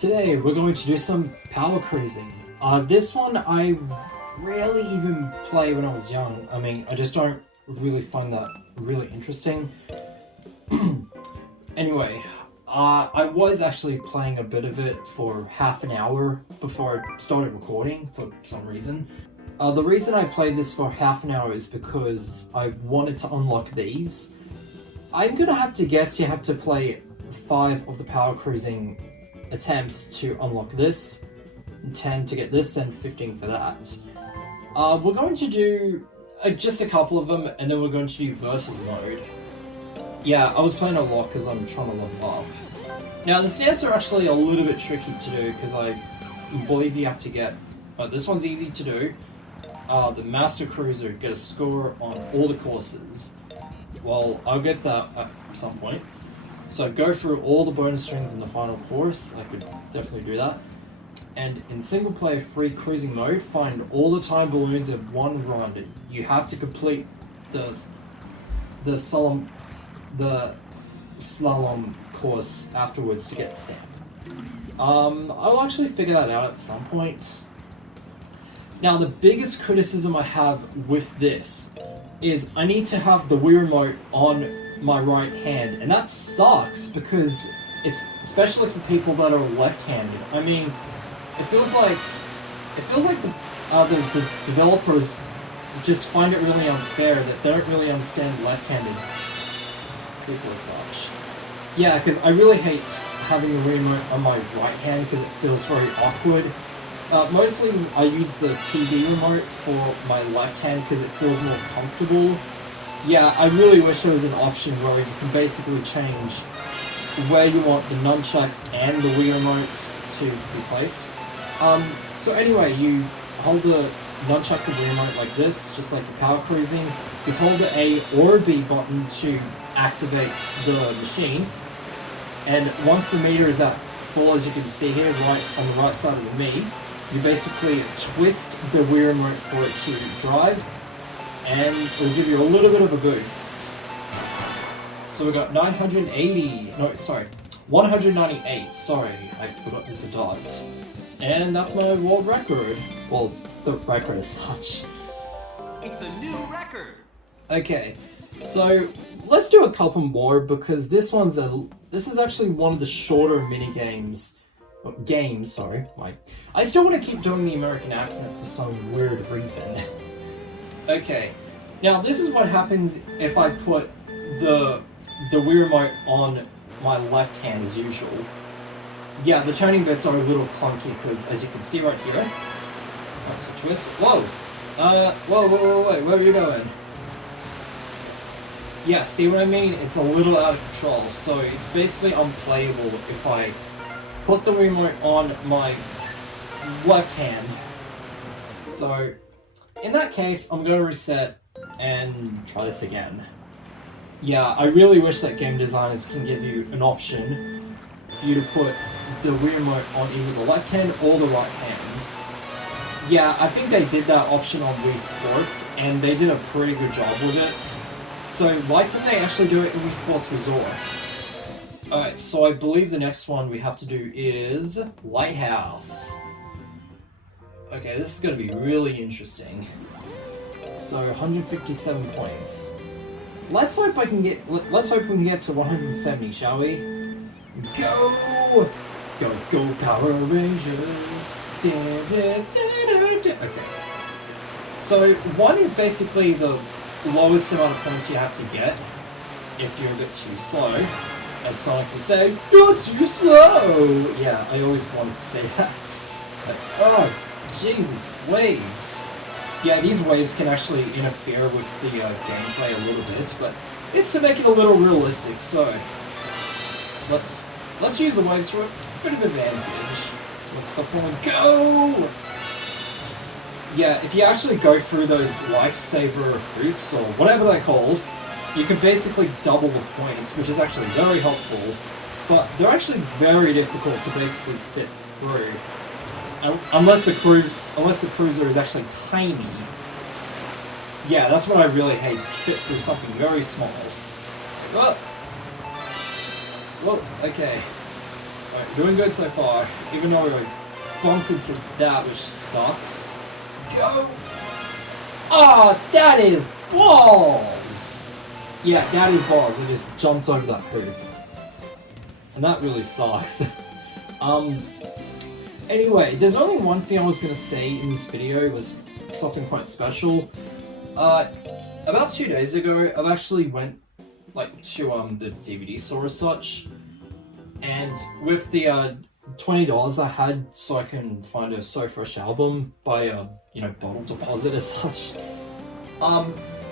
Today we're going to do some power cruising. This one I rarely even play when I was young. I mean, I just don't really find that really interesting. Anyway, I was actually playing a bit of it for half an hour before I started recording for some reason. The reason I played this for half an hour is because I wanted to unlock these. I'm gonna have to guess you have to play 5 of the power cruising attempts to unlock this, 10 to get this, and 15 for that. We're going to do just a couple of them, and then we're going to do versus mode. Yeah, I was playing a lot because I'm trying to level up. Now, the stamps are actually a little bit tricky to do because I believe you have to get... this one's easy to do. The Master Cruiser, get a score on all the courses. Well, I'll get that at some point. So go through all the bonus strings in the final course. I could definitely do that. And in single player free cruising mode, find all the time balloons in one run. You have to complete the slalom course afterwards to get the stamp. I'll actually figure that out at some point. Now, the biggest criticism I have with this is I need to have the Wii Remote on my right hand, and that sucks because it's especially for people that are left-handed. I mean, it feels like the developers just find it really unfair that they don't really understand left-handed people as such. Yeah, because I really hate having the Wii Remote on my right hand because it feels very awkward. Mostly I use the TV remote for my left hand because it feels more comfortable. Yeah, I really wish there was an option where you can basically change where you want the nunchucks and the Wii remote to be placed. So anyway, you hold the nunchuck and Wii remote like this, just like the power cruising. You hold the A or B button to activate the machine. And once the meter is at full, as you can see here, right on the right side of the me, you basically twist the Wii remote for it to drive, and it'll give you a little bit of a boost. So we got 198, sorry, I forgot there's a dot. And that's my world record. Well, the record as such. It's a new record! Okay, so let's do a couple more because this is actually one of the shorter mini games. Sorry, Mike. I still want to keep doing the American accent for some weird reason. Okay, now this is what happens if I put the Wii Remote on my left hand as usual. Yeah, the turning bits are a little clunky because, as you can see right here, that's a twist. Whoa! Wait, where are you going? Yeah, see what I mean? It's a little out of control, so it's basically unplayable if I put the remote on my left hand. So, in that case, I'm going to reset and try this again. Yeah, I really wish that game designers can give you an option for you to put the Wii remote on either the left hand or the right hand. Yeah, I think they did that option on Wii Sports, and they did a pretty good job with it. So why couldn't they actually do it in Wii Sports Resort? Alright, so I believe the next one we have to do is Lighthouse. Okay, this is going to be really interesting. So 157 points. Let's hope we can get to 170, shall we? Go! Go Power Rangers! Okay. So 1 is basically the lowest amount of points you have to get if you're a bit too slow. As Sonic would say, "You're too slow!" Yeah, I always wanted to say that. But, oh, Jesus, waves. Yeah, these waves can actually interfere with the gameplay a little bit, but it's to make it a little realistic, so let's use the waves for a bit of advantage. So let's stop going. Go! Yeah, if you actually go through those lifesaver hoops, or whatever they're called, you can basically double the points, which is actually very helpful, but they're actually very difficult to basically fit through. Unless the cruiser is actually tiny. Yeah, that's what I really hate, just fit through something very small. Whoa! Whoa, okay. Alright, doing good so far, even though I bumped into that, which sucks. Go! Oh, that is balls! Yeah, that is balls. I just jumped over that hoop. And that really sucks. Anyway, there's only one thing I was gonna say in this video. It was something quite special. About 2 days ago, I actually went to the DVD store as such, and with the $20 I had, so I can find a So Fresh album by Bottle Deposit as such.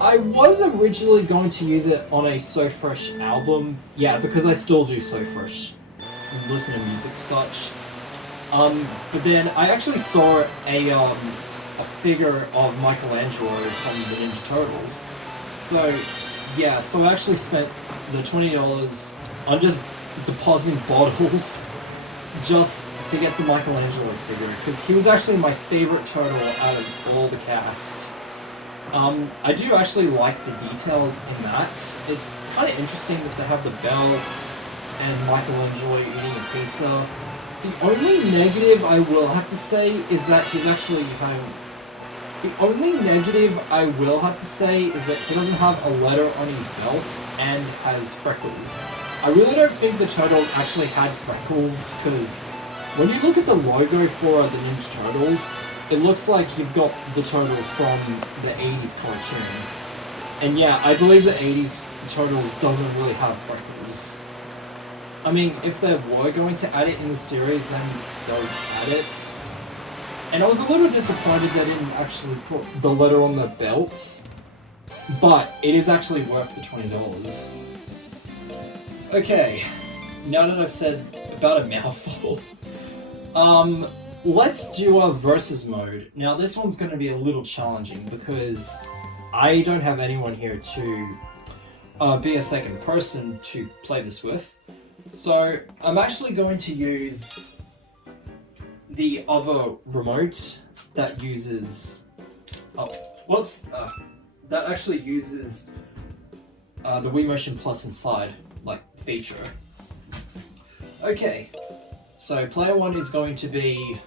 I was originally going to use it on a So Fresh album, yeah, because I still do So Fresh, listen to music as such. But then I actually saw a figure of Michelangelo from the Ninja Turtles. So yeah, so I actually spent the $20 on just depositing bottles just to get the Michelangelo figure, because he was actually my favorite turtle out of all the cast. I do actually like the details in that. It's kind of interesting that they have the belts and Michelangelo eating a pizza. The only negative I will have to say is that he's actually kind of... The only negative I will have to say is that he doesn't have a letter on his belt and has freckles. I really don't think the turtle actually had freckles, because when you look at the logo for the Ninja Turtles, it looks like you've got the turtle from the 80s cartoon. And yeah, I believe the 80s Turtles doesn't really have freckles. I mean, if they were going to add it in the series, then they'll add it. And I was a little disappointed they didn't actually put the letter on the belts, but it is actually worth the $20. Okay, now that I've said about a mouthful, let's do a versus mode. Now this one's going to be a little challenging because I don't have anyone here to be a second person to play this with. So I'm actually going to use the other remote that uses... that actually uses the Wii Motion Plus inside, feature. Okay, so player 1 is going to be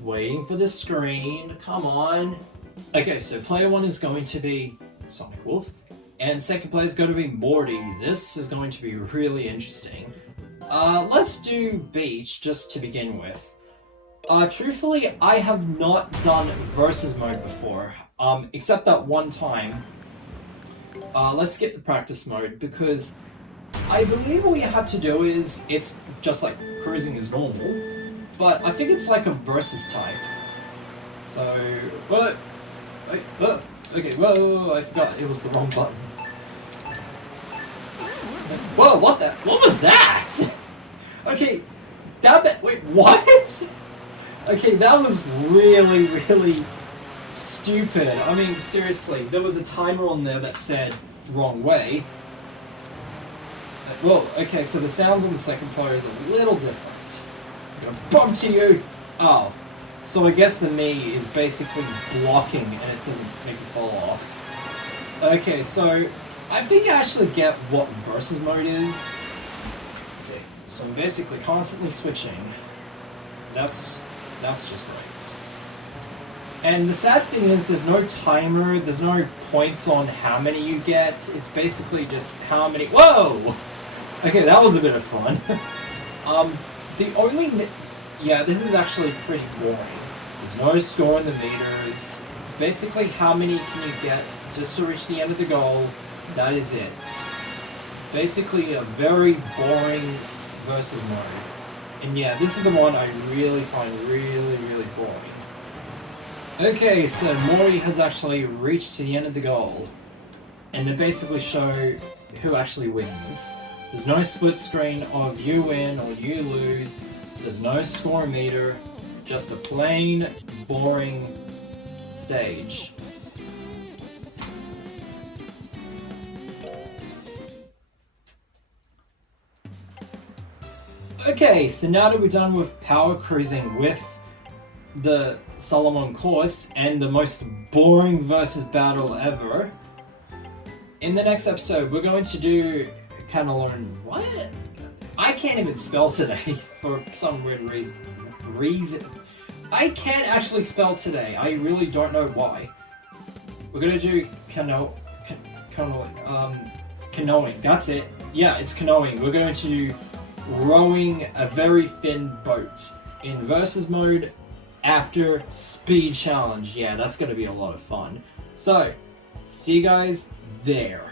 waiting for the screen, come on. Okay, so player 1 is going to be Sonic Wolf, and second player is going to be Morty. This is going to be really interesting. Let's do Beach just to begin with. Truthfully, I have not done versus mode before, except that one time. Let's skip the practice mode, because I believe all you have to do is, it's just like cruising as normal, but I think it's like a versus type. So, okay, whoa, I forgot it was the wrong button. Whoa, what was that? Okay, wait, what? Okay, that was really, really stupid. I mean, seriously, there was a timer on there that said wrong way. Well, okay, so the sounds on the second player is a little different. I'm gonna bump to you! Oh. So I guess the knee is basically blocking and it doesn't make it fall off. Okay, so I think I actually get what versus mode is. Okay, so I'm basically constantly switching. That's just great. And the sad thing is there's no timer, there's no points on how many you get. It's basically just how many... Whoa! Okay, that was a bit of fun. The only... Yeah, this is actually pretty boring. There's no score in the meters. It's basically how many can you get just to reach the end of the goal. That is it. Basically a very boring versus mode. And yeah, this is the one I really find really boring. Okay, so Mori has actually reached to the end of the goal. And they basically show who actually wins. There's no split screen of you win or you lose. There's no score meter. Just a plain, boring stage. Okay, so now that we're done with power cruising with the Solomon course and the most boring versus battle ever, in the next episode we're going to do... Kind of learn what? I can't even spell today for some weird reason. I can't actually spell today. I really don't know why. We're gonna do canoeing. That's it. Yeah, it's canoeing. We're going to do rowing a very thin boat in versus mode after speed challenge. Yeah, that's gonna be a lot of fun. So, see you guys there.